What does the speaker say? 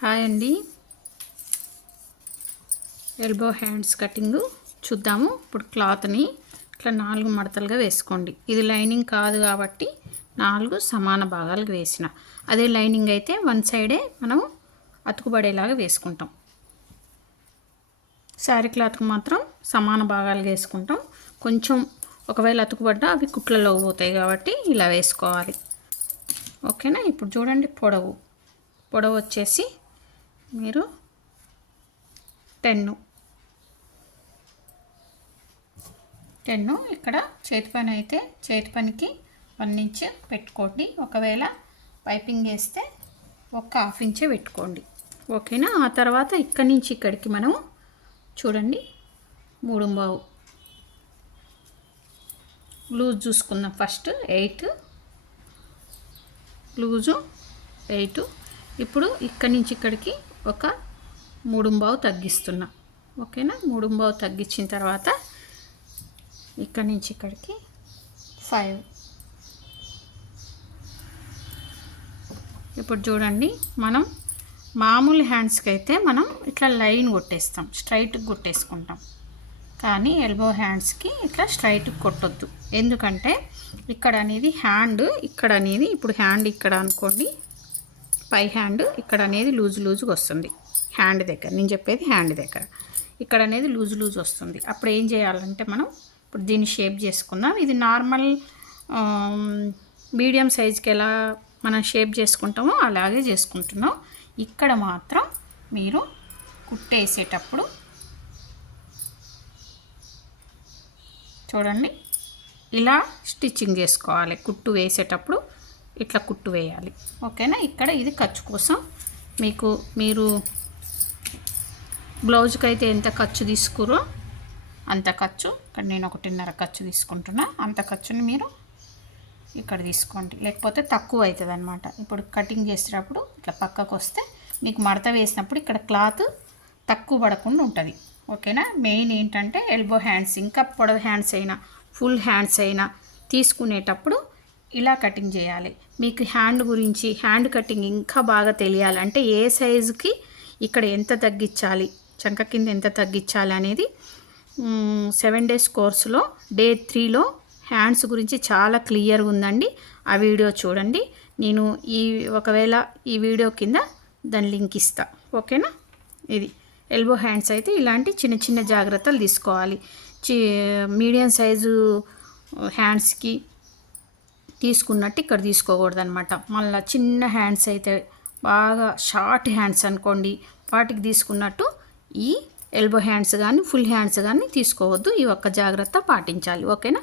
Hi అండి. Elbow hands cutting చూద్దాము. ఇప్పుడు క్లాత్ని ఇట్లా 4 మడతలుగా వేసుకోండి. ఇది లైనింగ్ కాదు కాబట్టి 4 సమాన భాగాలుగా వేసిన. అదే లైనింగ్ అయితే వన్ సైడే మనం అతుకుపడేలాగా వేసుకుంటాం. శారీ క్లాత్కి మాత్రం సమాన భాగాలుగా వేసుకుంటాం. కొంచెం ఒకవేళ అతుకుపడ్డా అవి కుట్లలో పోతాయి కాబట్టి ఇలా వేసుకోవాలి. ఓకేనా. ఇప్పుడు చూడండి, పొడవు వచ్చేసి మీరు 10 ఇక్కడ చేతి పని అయితే చేతి పనికి 1 ఇంచ్ పెట్టుకోండి. ఒకవేళ పైపింగ్ వేస్తే ఒక 1/2 ఇంచ్ పెట్టుకోండి. ఓకేనా. ఆ తర్వాత ఇక్కడి నుంచి ఇక్కడికి మనం చూడండి 3/4 లూజ్ చూసుకుందాం. First 8 loose 8. ఇప్పుడు ఇక్కడి నుంచి ఇక్కడికి ఒక 3/4 తగ్గిస్తున్నా. ఓకేనా. 3/4 తగ్గించిన తర్వాత ఇక్కడి నుంచి ఇక్కడికి 5. ఇప్పుడు చూడండి, మనం మామూలు హ్యాండ్స్కి అయితే మనం ఇట్లా లైన్ కొట్టేస్తాం, స్ట్రైట్గా కొట్టేసుకుంటాం. కానీ ఎల్బో హ్యాండ్స్కి ఇట్లా స్ట్రైట్గా కొట్టొద్దు. ఎందుకంటే ఇక్కడ అనేది హ్యాండ్, ఇక్కడ అనేది ఇప్పుడు హ్యాండ్ ఇక్కడ అనుకోండి, పై హ్యాండ్ ఇక్కడ అనేది లూజుగా వస్తుంది. హ్యాండ్ దగ్గర నేను చెప్పేది హ్యాండ్ దగ్గర ఇక్కడ అనేది లూజ్ వస్తుంది. అప్పుడు ఏం చేయాలంటే మనం ఇప్పుడు దీన్ని షేప్ చేసుకుందాం. ఇది నార్మల్ మీడియం సైజ్కి ఎలా మనం షేప్ చేసుకుంటామో అలాగే చేసుకుంటున్నాం. ఇక్కడ మాత్రం మీరు కుట్టేసేటప్పుడు చూడండి ఇలా స్టిచ్చింగ్ చేసుకోవాలి. కుట్టు వేసేటప్పుడు ఇట్లా కుట్టు వేయాలి. ఓకేనా. ఇక్కడ ఇది ఖర్చు కోసం మీరు బ్లౌజ్కి అయితే ఎంత ఖర్చు తీసుకురో అంత ఖర్చు, ఇక్కడ నేను 1.5 ఖర్చు తీసుకుంటున్నా. అంత ఖర్చుని మీరు ఇక్కడ తీసుకోండి, లేకపోతే తక్కువ అవుతుంది అనమాట. ఇప్పుడు కటింగ్ చేసేటప్పుడు ఇట్లా పక్కకు వస్తే మీకు మడత వేసినప్పుడు ఇక్కడ క్లాత్ తక్కువ పడకుండా ఉంటుంది. ఓకేనా. మెయిన్ ఏంటంటే ఎల్బో హ్యాండ్స్, ఇంకా పొడవు హ్యాండ్స్ అయినా ఫుల్ హ్యాండ్స్ అయినా తీసుకునేటప్పుడు ఇలా కటింగ్ చేయాలి. మీకు హ్యాండ్ గురించి, హ్యాండ్ కటింగ్ ఇంకా బాగా తెలియాలంటే ఏ సైజుకి ఇక్కడ ఎంత తగ్గించాలి, చంక కింద ఎంత తగ్గించాలి అనేది 7 days కోర్సులో డే 3లో హ్యాండ్స్ గురించి చాలా క్లియర్గా ఉందండి. ఆ వీడియో చూడండి. నేను ఒకవేళ ఈ వీడియో కింద దాని లింక్ ఇస్తా. ఓకేనా. ఇది ఎల్బో హ్యాండ్స్ అయితే ఇలాంటి చిన్న జాగ్రత్తలు తీసుకోవాలి. మీడియం సైజు హ్యాండ్స్కి తీసుకున్నట్టు ఇక్కడ తీసుకోకూడదు అనమాట. మళ్ళీ చిన్న హ్యాండ్స్ అయితే బాగా షార్ట్ హ్యాండ్స్ అనుకోండి, వాటికి తీసుకున్నట్టు ఈ ఎల్బో హ్యాండ్స్ కానీ ఫుల్ హ్యాండ్స్ కానీ తీసుకోవద్దు. ఈ ఒక్క జాగ్రత్త పాటించాలి. ఓకేనా.